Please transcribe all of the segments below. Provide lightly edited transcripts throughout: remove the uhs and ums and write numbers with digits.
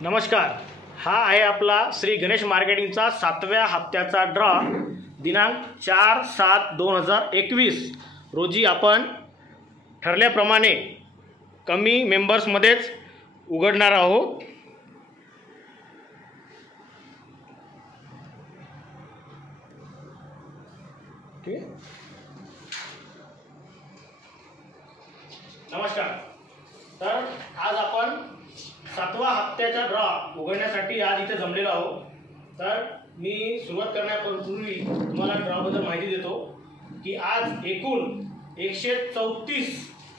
नमस्कार, हा आहे आपला श्री गणेश मार्केटिंगचा 7व्या हप्त्याचा ड्रॉ दिनांक 4/7/2021 रोजी आपण ठरल्याप्रमाणे कमी मेंबर्समध्येच उघडणार आहोत। नमस्कार, तर आज आपण 7व्या हप्त्याचा ड्रॉ उघडण्यासाठी आज इथे जमलेलो आहोत। तर मी सुरुवात करण्यापूर्वी तुम्हाला ड्रॉबद्दल माहिती देतो की आज एकूण 134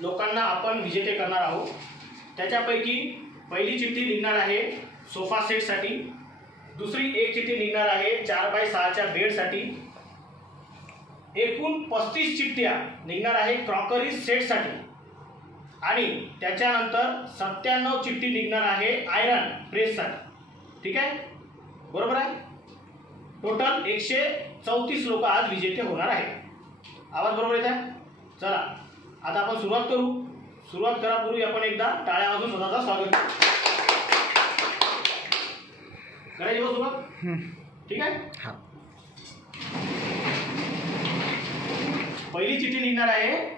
लोकांना आपण विजेते करणार आहोत। त्याच्यापैकी पहिली चिठ्ठी निघणार आहे सोफा सेटसाठी, दुसरी एक चिठ्ठी निघणार आहे 4x6च्या बेडसाठी, एकूण 35 चिठ्ठ्या निघणार आहे क्रॉकरी सेटसाठी आणि त्याच्यानंतर 97 चिठ्ठी निघणार आहे आयरन प्रेससाठी। ठीक आहे, बरोबर आहे। टोटल 134 लोक आज विजेते होणार आहे। आवाज बरोबर येत आहे? चला आता आपण सुरुवात करू। सुरुवात करापूर्वी आपण एकदा टाळ्या वाजवून स्वतःचं स्वागत करू। करायची बघ सुरुवात, ठीक आहे? हां। पहिली चिठ्ठी निघणार आहे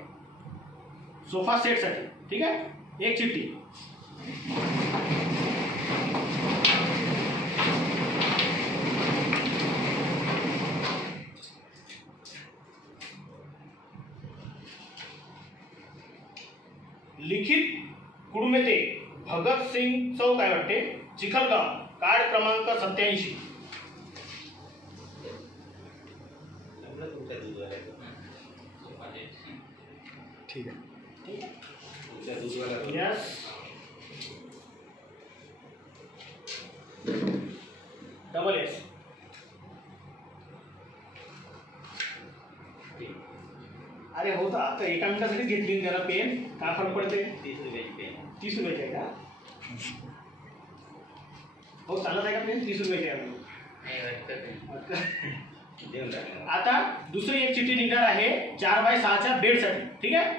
सोफा सेटसाठी, ठीक आहे? एक चिठ्ठी, लिखित कुडमेते भगत सिंग चौक आहे वाटते, चिखलगाव, कार्ड क्रमांक 87। ठीक आहे, यस। Double S. अरे हो, तर आता एका मिनिटासाठी घेतली त्याला पेन, काय फरक पडते? 30 रुपयाची पेन। 30 रुपयाची आहे का? हो, चालत आहे का पेन? 30 रुपयाची आहे। आता दुसरी एक चिठ्ठी निघणार आहे 4x6च्या बेडसाठी, ठीक आहे?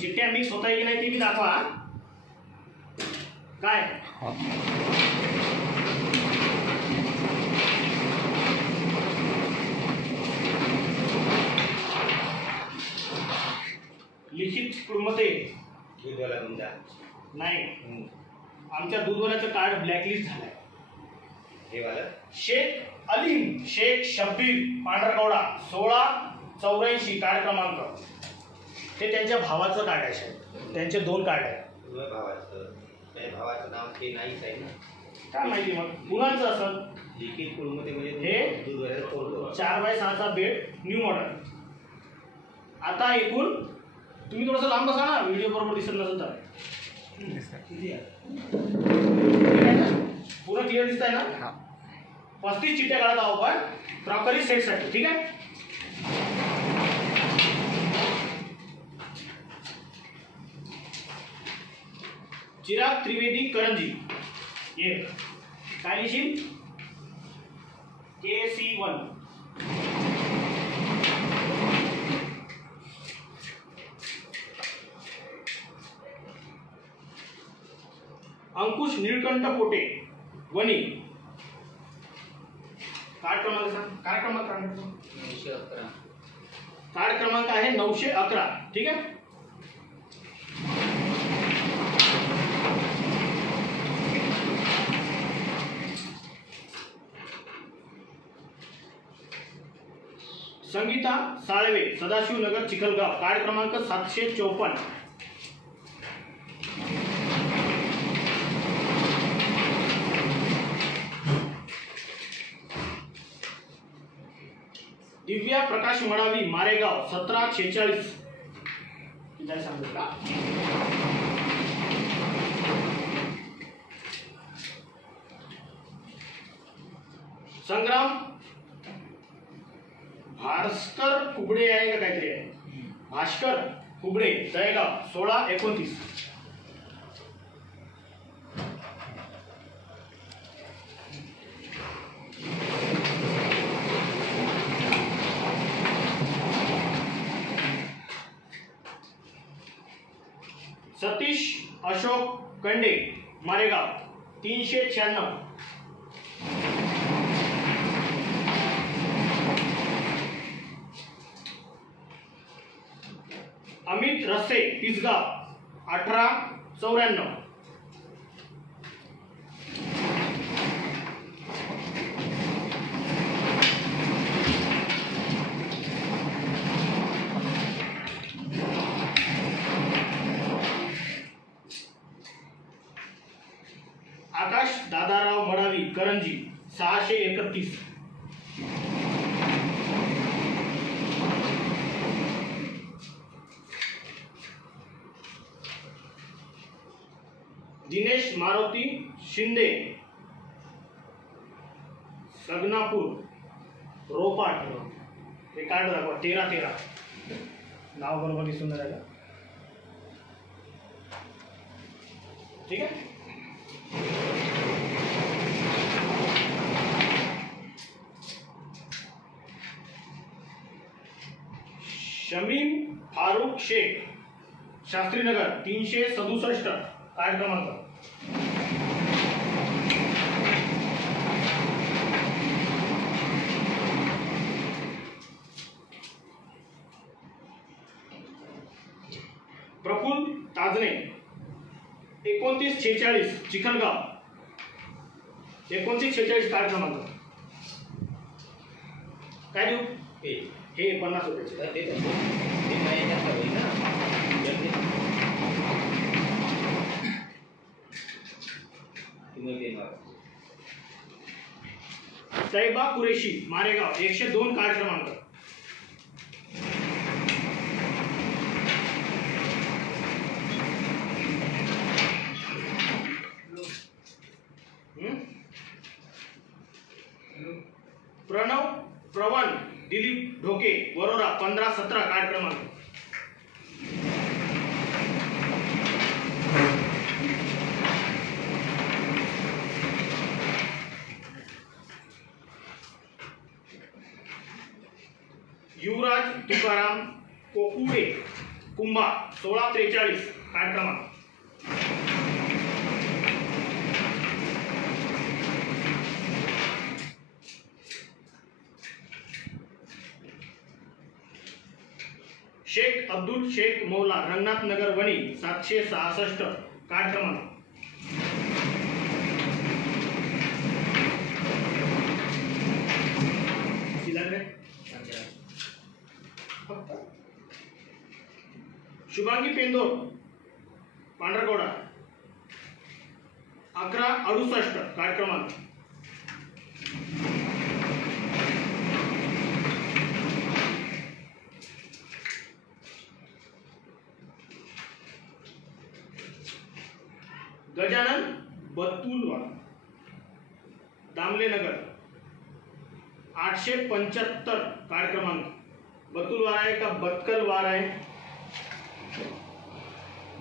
चिठ्ठ्या मिक्स होत आहे की नाही ते मी दाखवा। काय लिखित कुडमते दूधवाला तुमचा नाही, आमच्या दूधवाल्याचं कार्ड ब्लॅकलिस्ट झालंय। हे वाला शेख अलीम शेख शब्बीर पांढरकवडा 1684 कार्ड क्रमांक, ते त्यांच्या भावाचं कार्ड आहे। त्यांचे 2 कार्ड आहेत। भावाचं नाव ते नाहीच आहे ना, काय माहिती मग कुणाचं असं। लिखित कुडमते म्हणजे हे 4x6चा बेड न्यू मॉडेल। आता एकूण तुम्ही थोडंसं लांब बसा ना, व्हिडिओ बरोबर दिसत नसेल तर। पूर्ण क्लिअर दिसत आहे ना? 35 चिठ्ठ्या काढत आहोत आपण क्रॉकरी सेटसाठी, ठीक आहे? चिराग त्रिवेदी करंजी, ये काय लिहिशील? KC1। अंकुश नीलकंठ पोटे वनी, कार्ड क्रमांक सांग। कार्ड क्रमांक 911, कार्ड क्रमांक आहे 911, ठीक आहे? संगीता साळवे सदाशिवनगर चिखलगाव, कार्ड क्रमांक 754। दिव्या प्रकाश मडावी मारेगाव 1746, सांगतो का? संग्राम भास्कर कुबडे आहे का काहीतरी आहे, भास्कर कुबडे जळगाव 1629। सतीश अशोक कंडे मारेगाव 396. अमित रस्से पिसगाव 1894. आकाश दादाराव मडावी करंजी 631. दिनेश मारुती शिंदे सगनापूर रोपाट. हे कार्ड दाखवा 1313. नाव बरोबर दिसून राहिलं. ठीक आहे. शमीम फारुख शेख शास्त्रीनगर 367. कार्ड क्रमांक. प्रफुल्ल ताजणे 2946 चिखलगाव 2946. कार्ड क्रमांक. काय देऊ? हे 50 रुपयाचे. तैबा कुरेशी मारेगाव 102. कार्ड क्रमांक. प्रणव प्रवण दिलीप ढोके वरोरा 1517. कार्ड क्रमांक. युवराज तुकाराम कोकुळे कुंभा 1643. कार्ड क्रमांक. शेख अब्दुल शेख मौला रंगनाथ नगर वणी 766. कार्ड क्रमांक. शुभांगी पेंदोर पांढरगौडा 1168. कार्ड क्रमांक. गजानन बत्तुलवार दामले नगर 875. कार्ड क्रमांक. बत्तुलवार आहे का बत्कलवार आहे?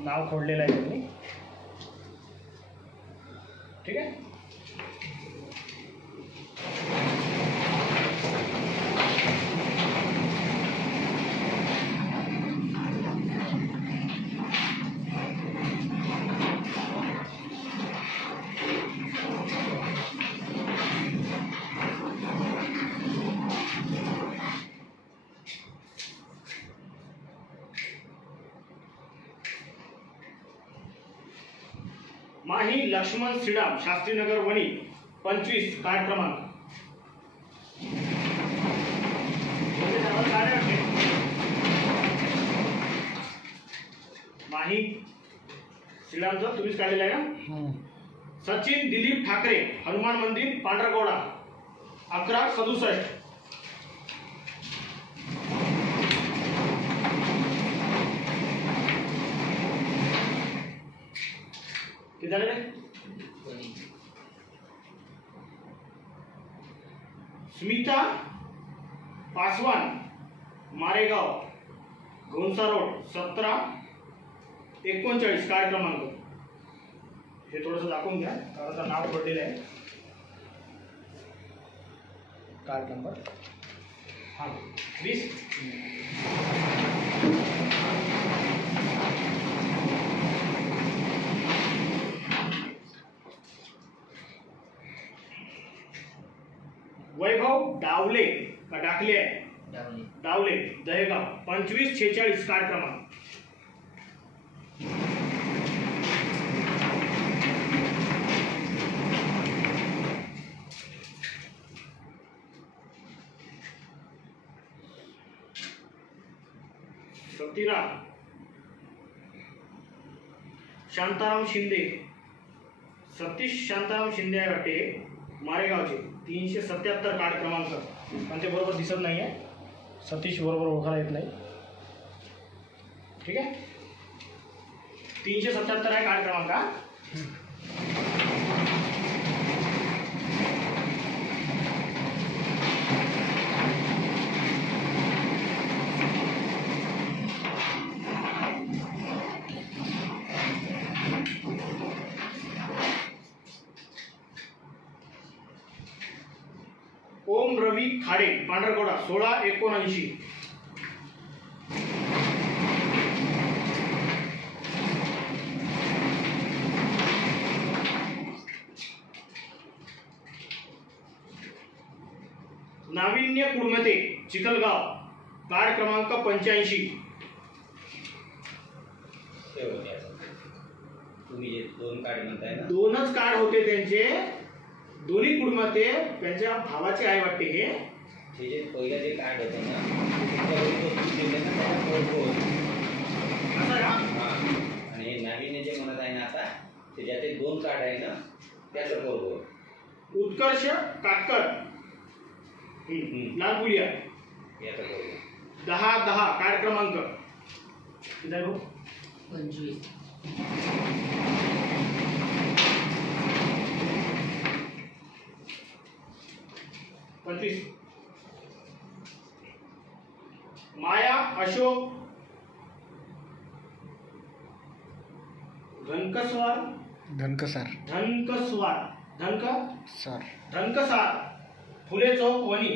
नाव खोडलेलं आहे त्यांनी. ठीक आहे. माही लक्ष्मण श्रीराम शास्त्रीनगर वणी 25. कार्ड क्रमांक. माही श्रीरामचं तुम्हीच काढलेलं आहे का? सचिन दिलीप ठाकरे हनुमान मंदिर पांढरगौडा 1167. स्मिता पासवान मारेगाव घोणसा रोड 1739. कार्ड क्रमांक. हे थोडंसं दाखवून घ्या कारण नाव पडलेलं आहे. Card number 20. वैभव डावले का डाकले आहे डावले दहेगाव 2546 कार्ड क्रमांक. सतीरा शांताराम शिंदे, सतीश शांताराम शिंदे आहे वाटते मारेगावचे 377 कार्ड क्रमांक. पण ते बरोबर दिसत नाही आहे, सतीश बरोबर ओळखायला येत नाही. ठीक आहे, 377 आहे कार्ड क्रमांक. ओम रवी खाडे पांढरकोडा 1679. नाविन्य कुडमते चिखलगाव कार्ड क्रमांक 85. तुम्ही जे दोन कार्ड म्हणताय ना, दोनच कार्ड होते त्यांचे, दोन्ही कुडमते त्यांच्या भावाचे आहे वाटते. हे जे पहिलं जे कार्ड होतं ना, आणि हे नवीन जे म्हणत आहे ना आता, त्याच्यात दोन कार्ड आहे ना, त्याचं बरोबर. उत्कर्ष काटकर लालपुलिया 10-10 कार्ड क्रमांक. 25. माया अशोक धनकसार फुले चौक वणी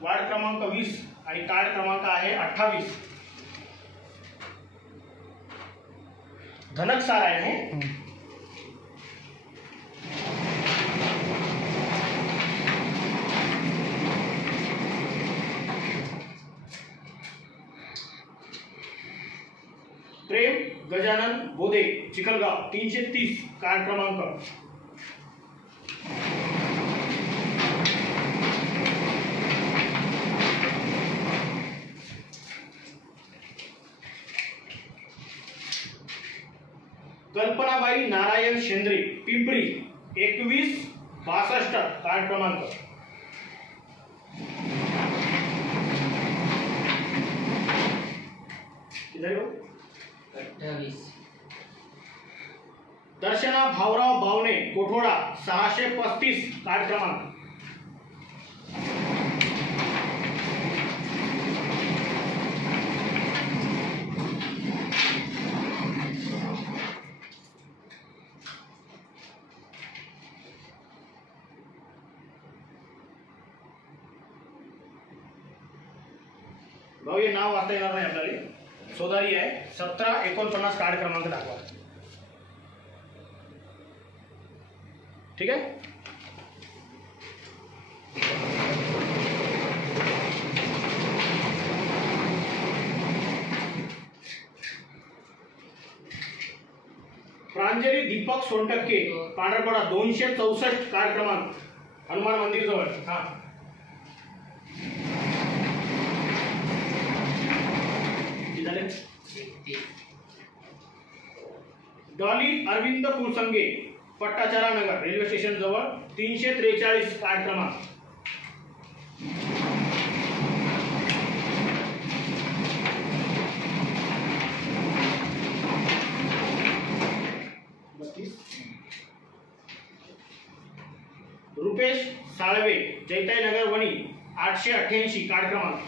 वार्ड क्रमांक 20 आणि कार्ड क्रमांक आहे 28. धनकसार आहे हे. प्रेम गजानन बोधे चिखलगाव 330 कार्ड क्रमांक. कल्पनाबाई नारायण शेंद्रे पिंपरी 2162 कार्ड क्रमांक. दर्शना भाऊराव बावणे कोठोडा 635 कार्ड क्रमांक. भाऊ हे नाव वाचता येणार नाही आपल्याला, सोदारी आहे 1749 कार्ड क्रमांक दाखवा. ठीक आहे. प्रांजली दीपक सोनटक्के पांढरकडा 264 कार्ड क्रमांक हनुमान मंदिर जवळ. हा डॉली अरविंद कुलसंगे पट्टाचारा नगर रेल्वे स्टेशन जवळ 343 कार्ड क्रमांक. रुपेश साळवे जैताई नगर वणी 888 कार्ड क्रमांक.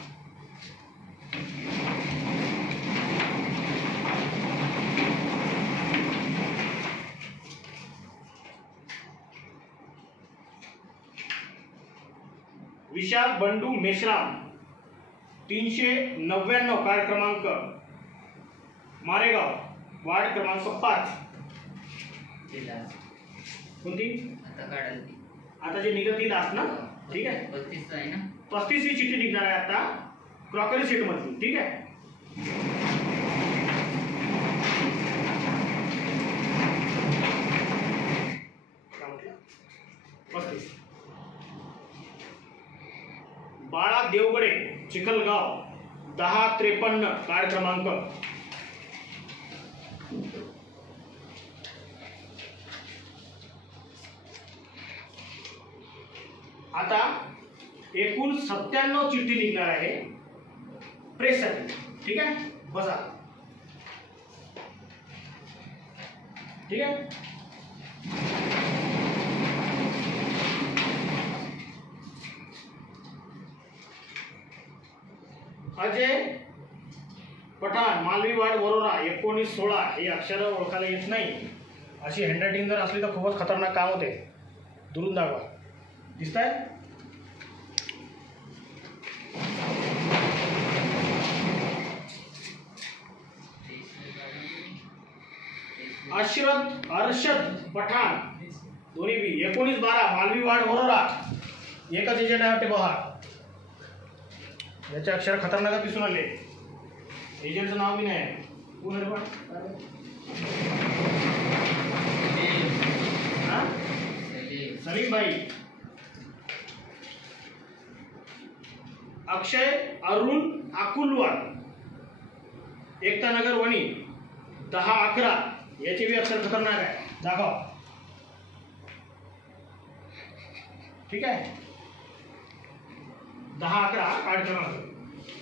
विशाल बंडू मेश्राम 399 कार्ड क्रमांक मारेगाव वार्ड क्रमांक 5. कोणती आता जे निगतीत आहात ना ठीक आहे 35 आहे ना. 35वी चिठ्ठी निघणार आहे आता क्रॉकरी सेट मधली. ठीक आहे काय म्हटलं 35. बाळा देवगडे चिखलगाव 1053 कार्ड क्रमांक. आता एकूण 97 चिठ्ठी निघणार आहे प्रेससाठी. ठीक आहे बसा. ठीक आहे अजय पठाण मालवीवाड वरोरा 1916 हे अक्षर ओळखायला येत नाही अशी हँडरायटिंग जर असली तर खूपच खतरनाक काम होते. दुरून दाखवा. दिसत आहे अर्शद पठाण दोन्ही बी 1912 मालवीवाड वरोरा एकच एजंट आहे वाटते बघा. याचे अक्षर खतरनाक दिसून आले. एजंटचं नाव बी नाही. कोण रे सलीम भाई. अक्षय अरुण आकुलवार एकता नगर वणी 1011 याचे बी अक्षर खतरनाक आहे. दाखव. ठीक आहे 1011 कार्ड क्रमांक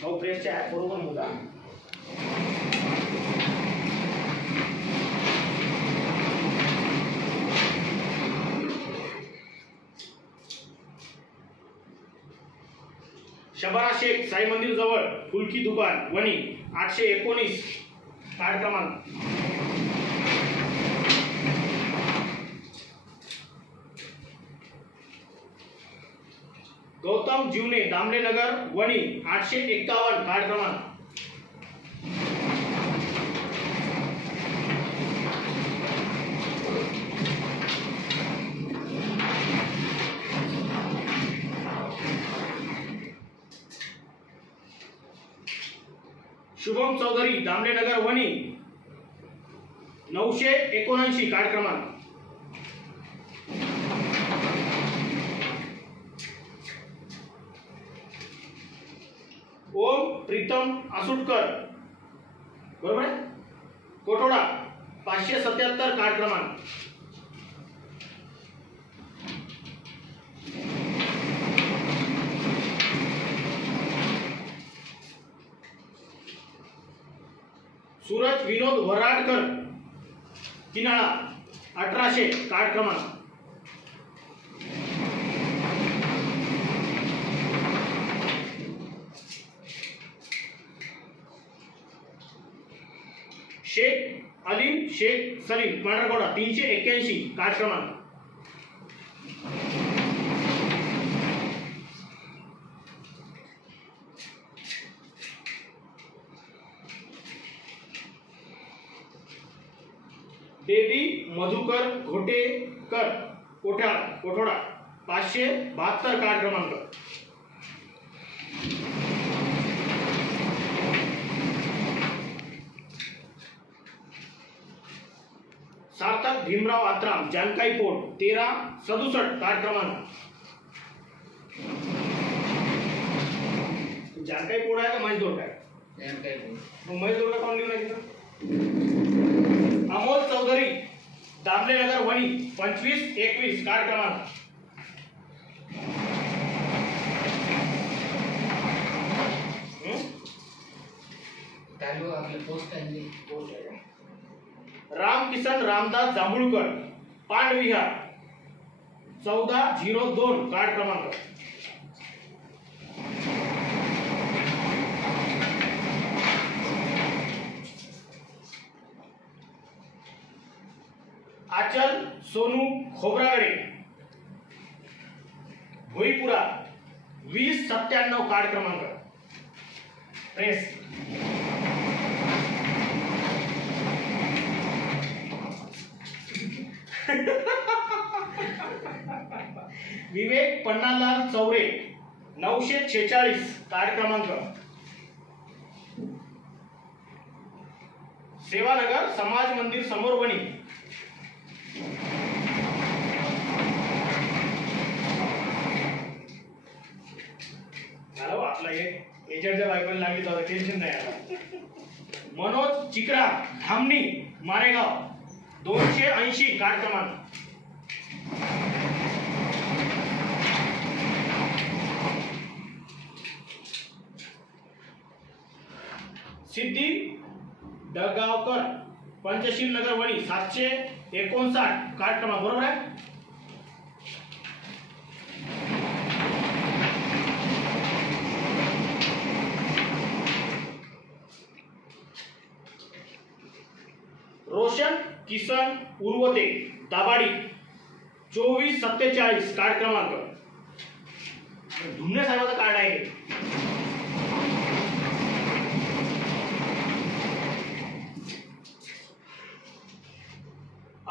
भाऊ प्रेसचे आहे बरोबर मुद्दा. शबाना शेख साई मंदिर जवळ फुलकी दुकान वणी 819 कार्ड क्रमांक. गौतम जीवने दामले नगर वणी 851 कार्ड क्रमांक. शुभम चौधरी दामले नगर वणी 979 कार्ड क्रमांक. ओम प्रीतम आसुटकर बरोबर आहे कोठोडा 577 कार्ड क्रमांक. सूरज विनोद वराडकर किनाळा 1800 कार्ड क्रमांक. शेख अलीम शेख सलीम पांढरकोडा 381 कार्ड क्रमांक. देवी मधुकर घोटेकर कोठोडा 572 कार्ड क्रमांक. सार्थक भीमराव आत्राम जानकाई पोर्ट 1367 कार्ड क्रमांक. जानकाई पोर्ट आहे का महेशदोड आहे? मग महेशदोड का कोण लिहून आहे तिथं? अमोल चौधरी दामले नगर वणी 2521 कार्ड क्रमांक. आपले पोस्ट आहे. राम किसन रामदास जांभूळकर पांडविहार 1402 कार्ड क्रमांक. आचल सोनू खोबरागडे भोईपुरा 2097 कार्ड क्रमांक. प्रेस विवेक पन्नालाल चौरे 946 कार्ड क्रमांक. सेवानगर समाज मंदिर समोर वणी. आपला एजंटच्या बायकोला लागली तर टेन्शन नाही आता. मनोज चिकरा धामणी मारेगाव 280 कार्ड क्रमांक. सिद्धी डगावकर पंचशील नगर वणी 759 कार्ड क्रमांक. बरोबर आहे. रोशन किसन उर्वते दाबाडी 2447 कार्ड क्रमांक. धुन्ने साहेबाचं कार्ड आहे.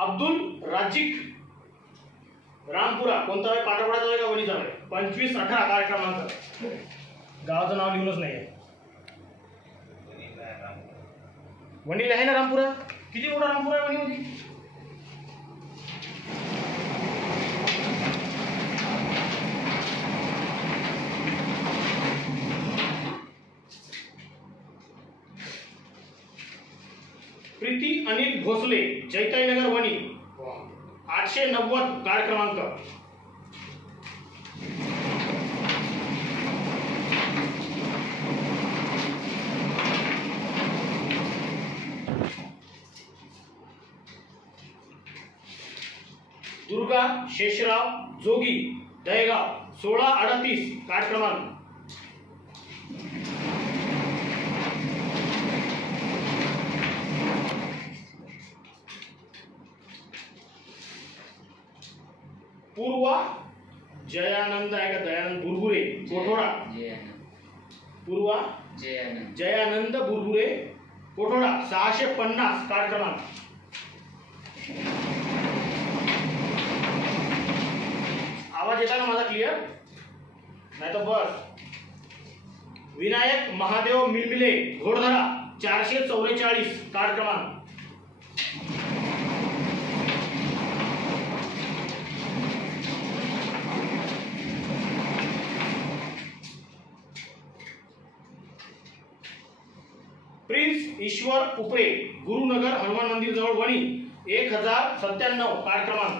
अब्दुल राजिक रामपुरा. कोणता आहे? पाटापाडाचा आहे का वणीचा आहे? 2518 कार्ड क्रमांक. गावाचं नाव लिहूनच नाही आहे. वणीला आहे ना रामपुरा. किती मोठा रामपुरा आहे वणी होती. प्रीती अनिल भोसले चैताईनगर वणी 890 कार्ड क्रमांक. दुर्गा शेषराव जोगी दहेगाव 1638 कार्ड क्रमांक. पूर्वा जयानंद आहे का दयानंद बुरबुरे कोठोडा. पूर्वा जयानंद बुरबुरे कोठोडा 650 कार्ड क्रमांक. आवाज येता ना माझा क्लिअर? नाही तर बस. विनायक महादेव मिलमिले घोडधरा 444 कार्ड क्रमांक. प्रिन्स ईश्वर उपरे गुरुनगर हनुमान मंदिर जवळ वणी 1097 कार्ड क्रमांक.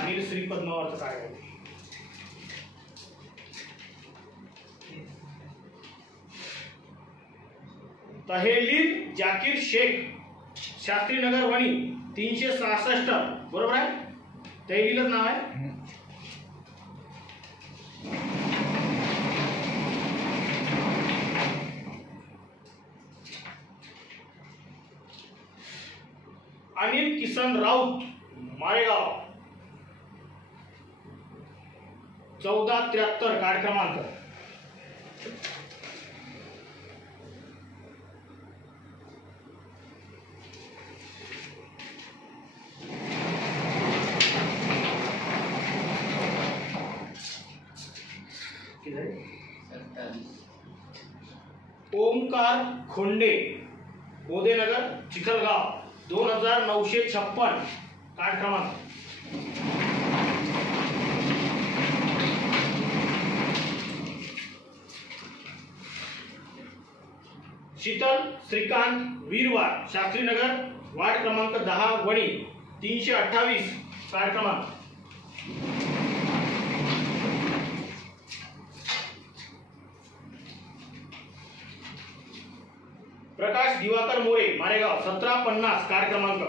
अनिल श्री पद्मावरचं कार्ड आहे. तहेलील जाकीर शेख शास्त्रीनगर वणी 366. बरोबर आहे. तहेलीलच नाव आहे. अनिल किसन राऊत मारेगाव 1473 कार्ड क्रमांक. ओमकार खोंडे बोदेनगर चिखलगाव 2956 कार्ड क्रमांक. शीतल श्रीकांत वीरवार शास्त्रीनगर वार्ड क्रमांक 10 वणी 328 कार्ड क्रमांक. प्रकाश दिवाकर मोरे मारेगाव 1750 कार्ड क्रमांक.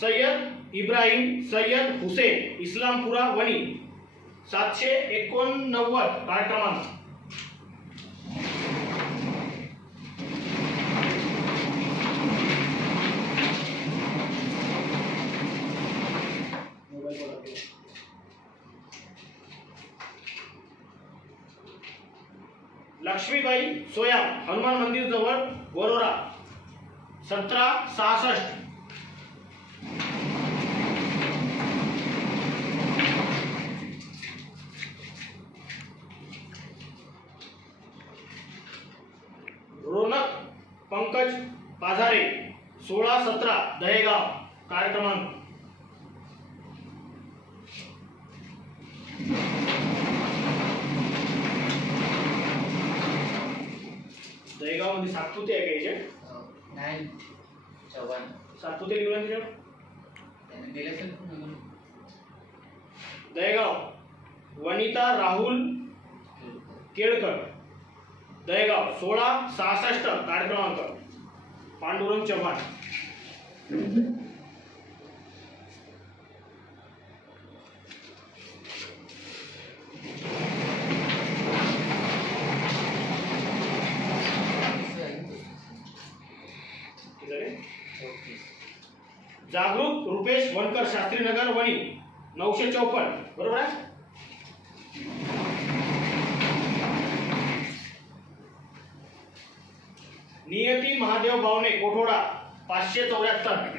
सय्यद इब्राहिम सय्यद हुसेन इस्लामपुरा वणी 789 कार्ड क्रमांक. लक्ष्मीबाई सोयाम, हनुमान मंदिर जवळ वरोरा, 1766. रोनक पंकज पाझारे, 1617, दहेगाव, कार्ड क्रमांक. दहेगाव मध्ये सातपुते आहे का एजंट? नाही चव्हाण सातपुते लिहून दिलं. त्याने दिले असेल पण दहेगाव वनिता राहुल केळकर, दहेगाव, 1666, कार्ड क्रमांक. पांडुरंग चव्हाण. जागरूक रुपेश वनकर, शास्त्रीनगर, वणी, 954, बरोबर आहे. नियती महादेव बावणे, कोठोडा, 574.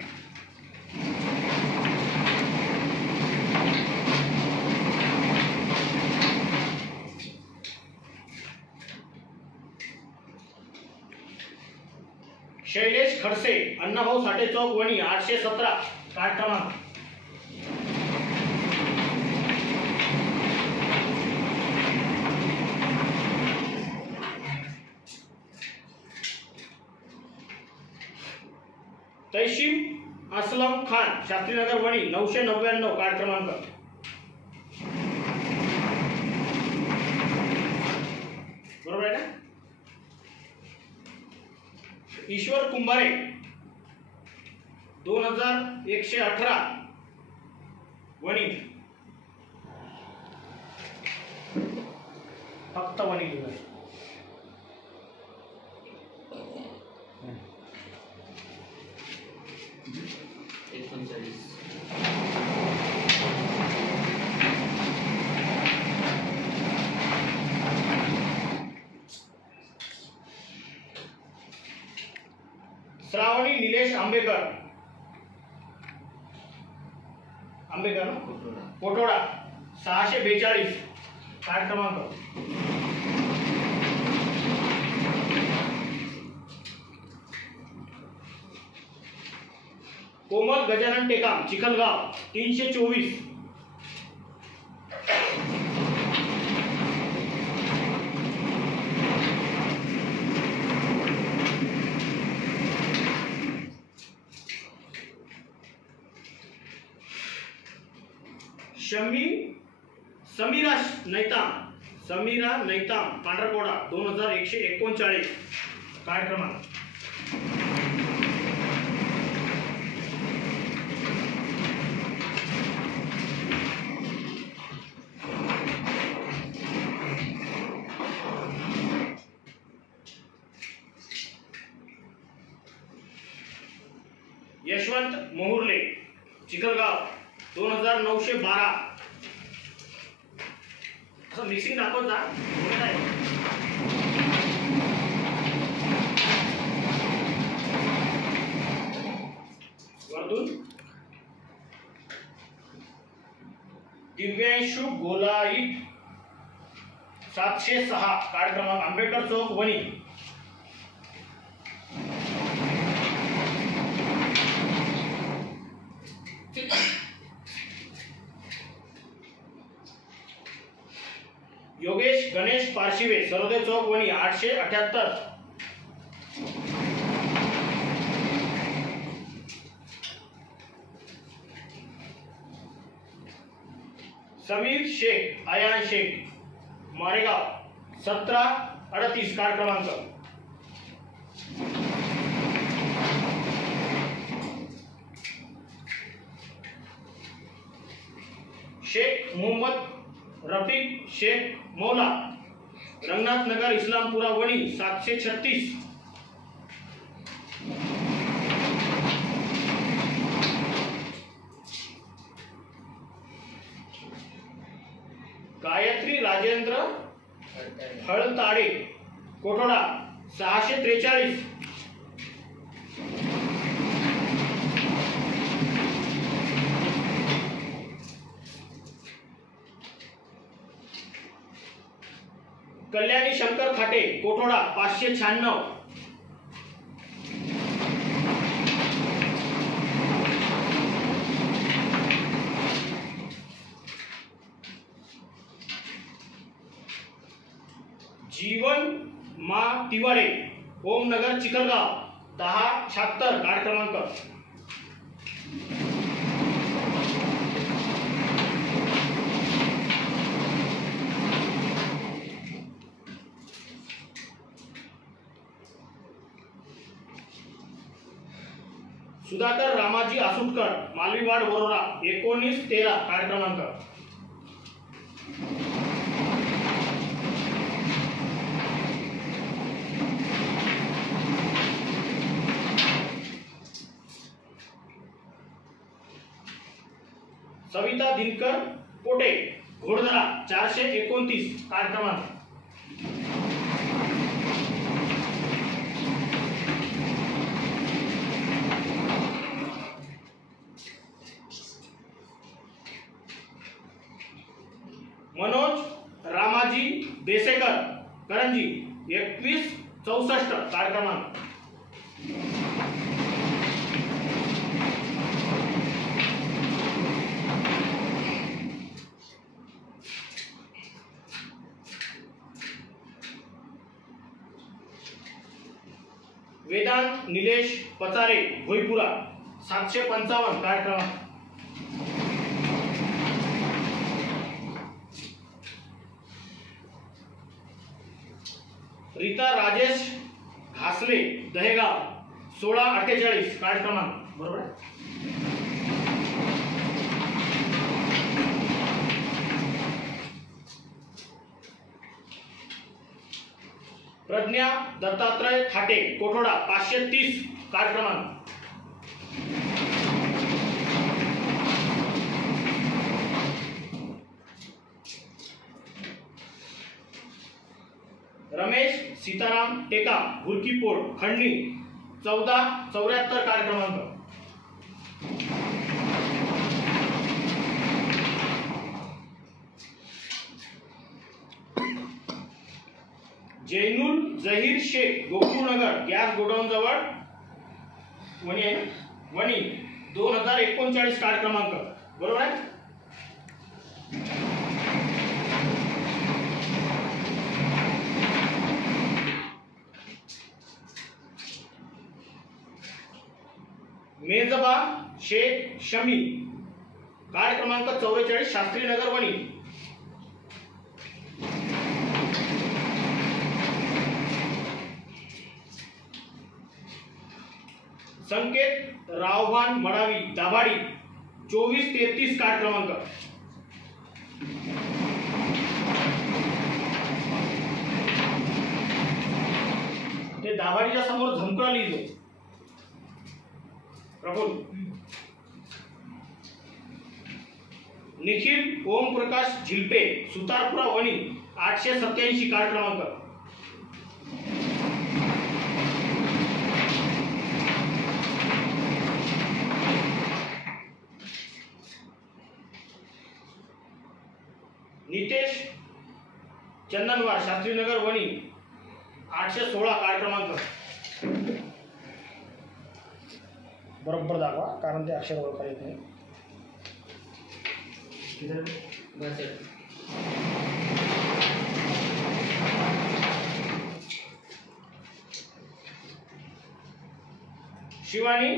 शैलेश खडसे, अण्णाभाऊ साठे चौक, वणी, 817, कार्ड क्रमांक. तैशीम असलम खान, शास्त्रीनगर, वणी, 999, कार्ड क्रमांक. बरोबर आहे ना. ईश्वर कुंभारे, 2118, वणी, फक्त वणी लिहिलं. श्रावणी निलेश आंबेकर, ना? कोठोडा, 642, कार्ड क्रमांक. कोमल गजानन टेकाम, चिखलगाव, 324. समीरा नैताम, पांढरकोडा, 2139, कार्ड क्रमांक. यशवंत मोहुर्ले, चिखलगाव, 2912. असं मिक्सिंग दाखवत जा. वर्धून दिव्यांशु गोलाईत, 706, कार्ड क्रमांक. आंबेडकर चौक, वणी. योगेश गणेश पारशिवे, सरोदे चौक, वणी, 878. समीर शेख, आयान शेख, मारेगाव, 1738, कार्ड क्रमांक. शेख मोहम्मद रफीक शेख मौला, रंगनाथ नगर, इस्लामपुरा, वणी, 736. गायत्री राजेंद्र हळताडे, कोठोडा 643. कल्याणी शंकर खाटे कोठोडा 596. जीवन मा तिवारे ओमनगर चिखलगाव 1076 कार्ड क्रमांक. सुधाकर रामाजी आसुटकर मालवीवाड वरोरा 1913 कार्ड क्रमांक. सविता दिनकर कोटे घोडदरा 429 कार्ड क्रमांक. मनोज रामाजी देसेकर करंजी 2164 कार्ड क्रमांक. वेदांत निलेश पचारे भोईपुरा 755 कार्ड क्रमांक. रीता राजेश घासले दहेगाव 1648 कार्ड क्रमांक. बरोबर आहे. प्रज्ञा दत्तात्रय खाटे कोठोडा 530 कार्ड क्रमांक. रमेश सीताराम टेका भुरकीपोड खंडणी 1474 कार्ड क्रमांक. जैनुल जहीर शेख गोकुळनगर गॅस गोडाऊन जवळ वणी आहे ना वणी 2039 कार्ड क्रमांक. बरोबर आहे. मेजबा शेख शमी कार्ड क्रमांक 44 शास्त्रीनगर वणी. संकेत रावभान मडावी दाभाडी 2433 कार्ड क्रमांक. ते दाभाडीच्या समोर झमकळा लिहितो प्रफुल्ल. निखिल ओम प्रकाश झिलपे सुतारपुरा वणी 887 कार्ड क्रमांक. नितेश चंदनवार शास्त्रीनगर वणी 816 कार्ड क्रमांक. बरोबर दाखवा कारण ते अक्षर ओळखता येत नाही. शिवानी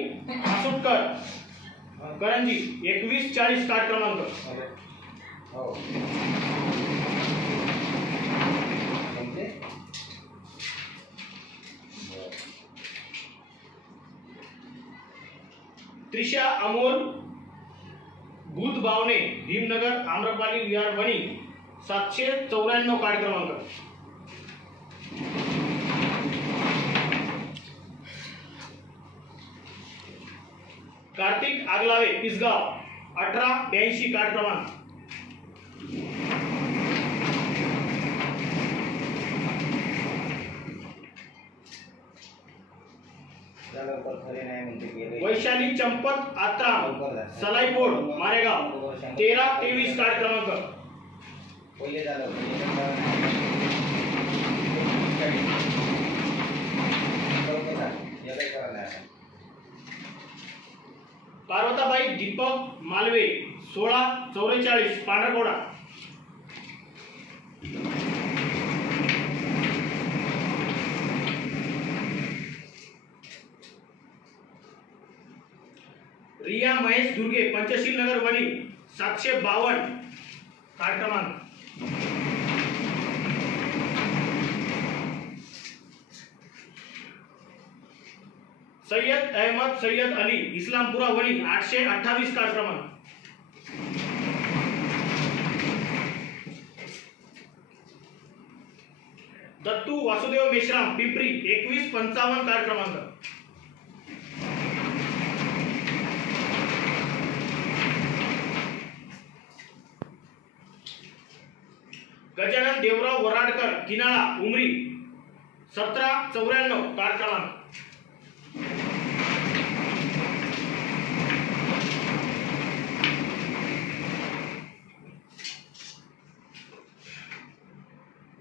आसुटकर करंजी 2140 कार्ड क्रमांक. त्रिशा अमोल बुध बावणे भीमनगर आम्रपाली विहार वणी 794 कार्ड क्रमांक. कार्तिक आगलावे पिसगाव 1882 कार्ड क्रमांक. लवकर खरे नाही म्हणते गेले. वैशाली चंपत आत्राम सलाईपोड मारेगाव 13-23 कार्ड क्रमांक. पहिले झालं पार्वताबाई दीपक मालवे 16-44 पांढरकोडा. रिया महेश दुर्गे पंचशील नगर वणी 752 कार्ड क्रमांक. सय्यद अहमद सय्यद अली इस्लामपुरा वणी 828 कार्ड क्रमांक. दत्तू वासुदेव मेश्राम पिंपरी 2155 कार्ड क्रमांक. गजानन देवराव वराडकर किनाळा उमरी 1794 कार्ड क्रमांक.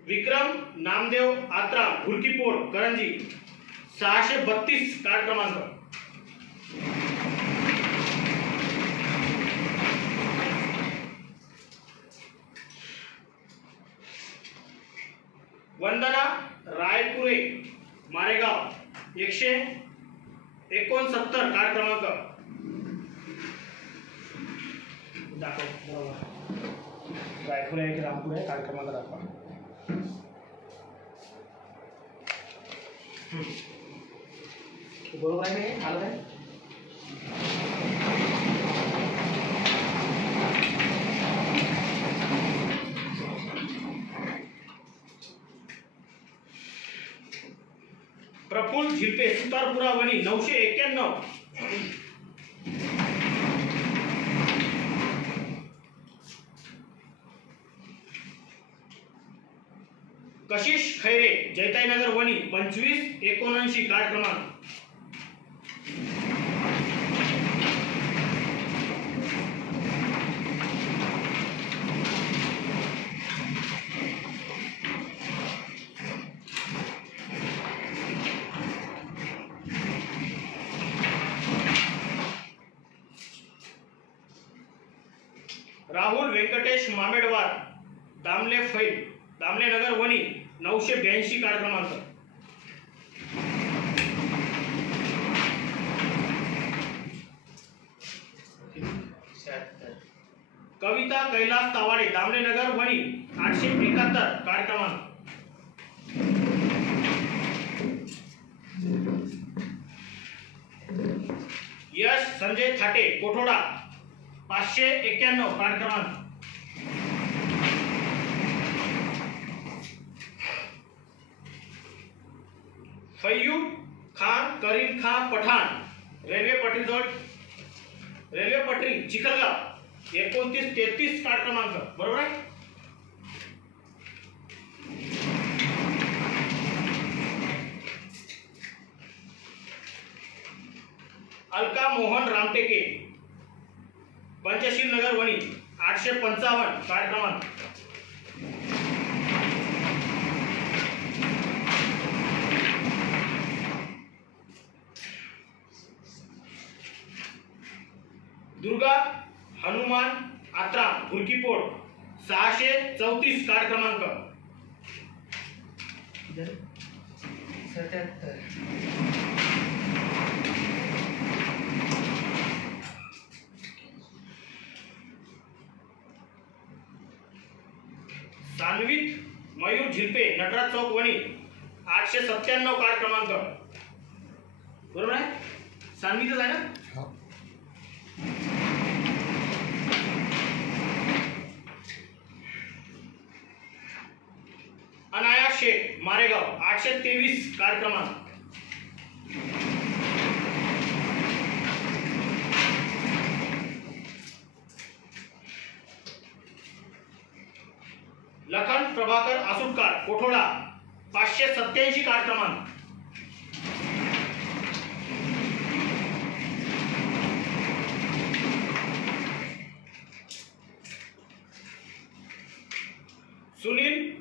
विक्रम नामदेव आत्राम हुरकीपोड करंजी 632 कार्ड क्रमांक. वंदना रायपुरे मारेगाव 169 कार्ड क्रमांक. दाखव बरोबर. रायपुरे एक रामपुरे कार्ड क्रमांक दाखवा. बरोबर आहे नाही आलं आहे. प्रफुल्ल झिरपे सुतारपुरा वणी 991. कशिश खैरे जैताईनगर वणी 2579 कार्ड क्रमांक. राहुल वेंकटेश मामेडवार दामले फैल दामले नगर वणी 982 कार्ड क्रमांक. कविता कैलास तावाडे दामले नगर वणी 871 कार्ड क्रमांक. यश संजय थाटे कोठोडा 591 कार्ड क्रमांक. फैयूब खान करीम खान पठाण रेल्वे पटरी चिखलगाव 2933 कार्ड क्रमांक. बरोबर आहे. अलका मोहन रामटेके पंचशील नगर वणी 855 कार्ड क्रमांक. दुर्गा हनुमान आत्राम हुरकीपोड 634 कार्ड क्रमांक. 77. सान्वित मयूर झिलपे नटराज चौक वणी 897 कार्ड क्रमांक. बरोबर आहे. सान्वितच आहे ना. अनाया शेख मारेगाव 823 कार्ड क्रमांक. लखन प्रभाकर आसुटकार कोठोडा 587 कार्ड क्रमांक.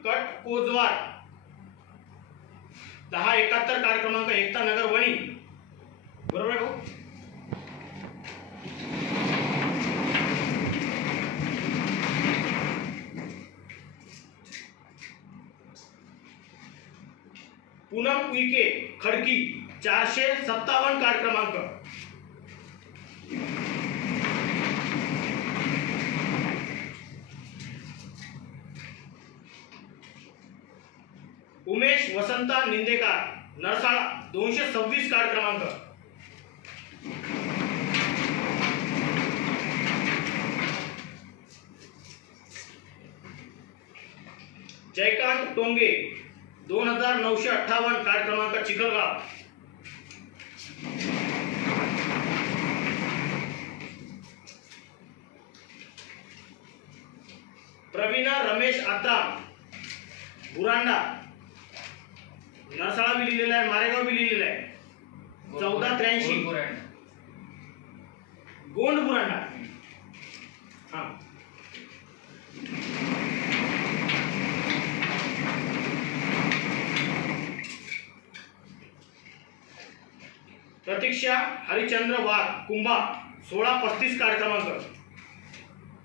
कट कोजवार 1071 कार्ड क्रमांक एकता नगर वणी. बरोबर आहे भाऊ? पूनम उईके खडकी 457 कार्ड क्रमांक. उमेश वसंता निंदेकार नरसाळा 226 कार्ड क्रमांक. जयकांत टोंगे 2958 कार्ड क्रमांक चिखलगाव. प्रवीणा रमेश आत्राम बुरांडा नरसाळा बी लिहिलेला आहे, मारेगाव बी लिहिलेला आहे. 1483 गोंड बुरांडा. हा प्रतीक्षा हरिचंद्र वाघ कुंभा 1635 कार्ड क्रमांक.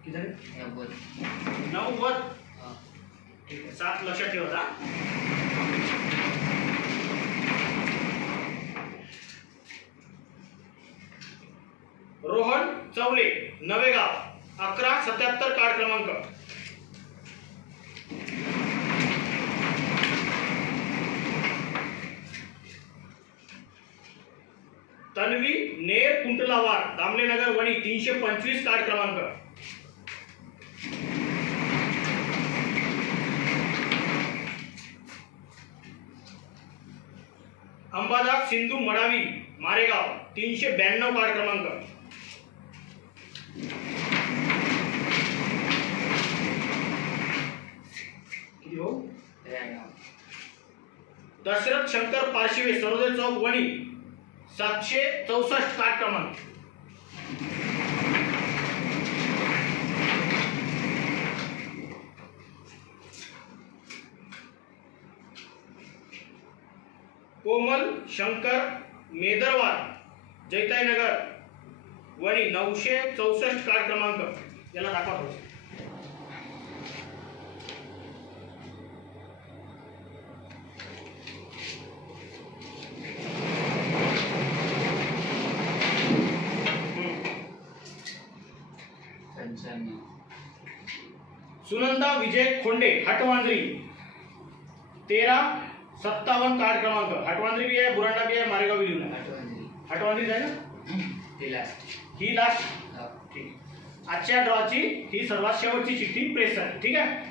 किती झाले? 90. ठीक आहे, 7 लक्षात ठेवा. रोहन चौले नवेगाव 1177 कार्ड क्रमांक. तन्वी नेर कुंटलावार दामलेनगर वणी 325 कार्ड क्रमांक. अंबादास सिंधू मडावी मारेगाव 392 कार्ड क्रमांक. किती हो? दशरथ शंकर पारशिवे सर्वोदय चौक वणी 764 कार्ड क्रमांक. कोमल शंकर मेदरवार जैताई नगर वणी 964 कार्ड क्रमांक. याला दाखवा थोडं. सुनंदा विजय खोंडे हटवांद्री 1357 कार्ड क्रमांक. हटवांद्री भी आहे, बुरांडा भी आहे, मारेगाव भी लिहून आहे. हटवांद्री आहे ना? ही लास्ट. ठीक. आजच्या ड्रॉची ही सर्वात शेवटची चिठ्ठी प्रेस आहे. ठीक आहे.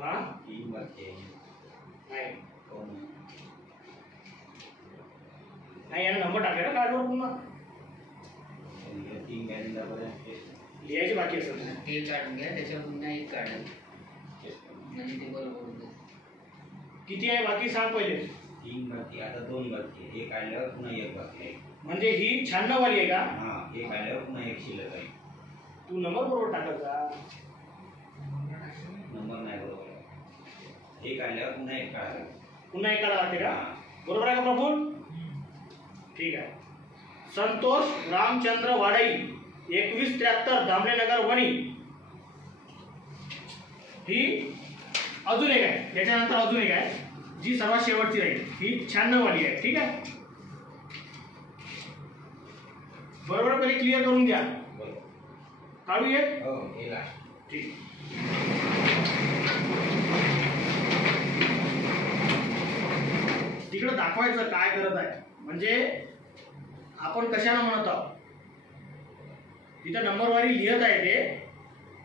हा नाही यानं नंबर टाकले ना कार्डवर पुन्हा लिहायची बाकी असेल. ते काढून घ्या, त्याच्यावर पुन्हा एक काढा म्हणजे ते बरोबर होतं. किती आहे बाकी सांग पहिले. 3 बाकी, आता 2 बाकी. हे काढल्यावर पुन्हा 1 बाकी आहे. म्हणजे ही 96 वाली आहे का? हा, हे काढल्यावर पुन्हा 1 शिल्लक आहे. तू नंबर बरोबर टाकायचा. नंबर नाही बरोबर. हे काढल्यावर पुन्हा 1 काढायला. पुन्हा एक काढा लागते का? बरोबर आहे का प्रफुल? ठीक आहे. संतोष रामचंद्र वाडाई 2173 दामलेनगर वणी. ही अजून एक आहे, त्याच्यानंतर अजून एक आहे जी सर्वात शेवटची राहील. ही 96 वाली आहे. ठीक आहे. बरोबर पहिले क्लिअर करून घ्या. काढू एक. हो, हे लास्ट. ठीक. तिकडे दाखवायचं काय करत आहे, म्हणजे आपण कशाला म्हणत आहोत. तिथं नंबरवारी लिहित आहे ते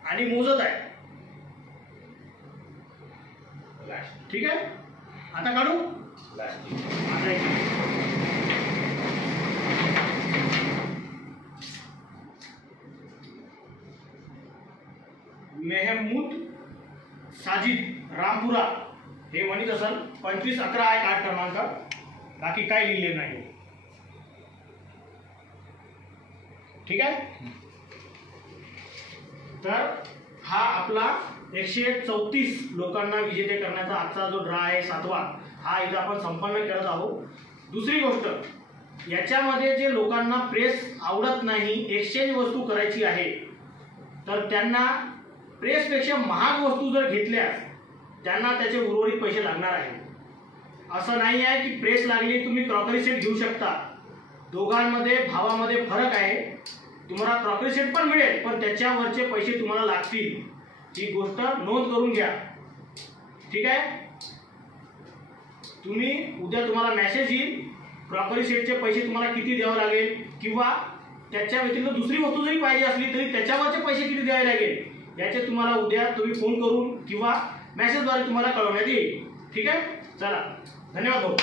आणि मोजत आहे. ठीक आहे. आता काढू. आता मेहमूद साजिद रामपुरा हे वणीत असेल. 2511 आहे कार्ड क्रमांक. बाकी काय लिहिले नाही. ठीक आहे. तर हा आपला 134 लोकांना विजेते करण्याचा आजचा जो ड्रा आहे 7वा, हा इथं आपण संपन्न करत आहोत. दुसरी गोष्ट, याच्यामध्ये जे लोकांना प्रेस आवडत नाही, एक्सचेंज वस्तू करायची आहे, तर त्यांना प्रेसपेक्षा महाग वस्तू जर घेतल्या त्यांना त्याचे उर्वरित पैसे लागणार आहेत. असं नाही आहे की प्रेस लागली तुम्ही क्रॉकरी सेट घेऊ शकता. दोघांमध्ये भावामध्ये फरक आहे. तुम्हाला क्रॉकरी सेट पण मिळेल, पण त्याच्यावरचे पैसे तुम्हाला लागतील. ही गोष्ट नोंद करून घ्या. ठीक आहे. तुम्ही उद्या तुम्हाला मेसेज येईल, क्रॉकरी सेटचे पैसे तुम्हाला किती द्यावे लागेल, किंवा त्याच्या व्यतिरिक्त दुसरी वस्तू जरी पाहिजे असली तरी त्याच्यावरचे पैसे किती द्यावे लागेल, याचे तुम्हाला उद्या तुम्ही फोन करून किंवा मेसेजद्वारे तुम्हाला कळवण्यात येईल. ठीक आहे. चला, धन्यवाद भाऊ.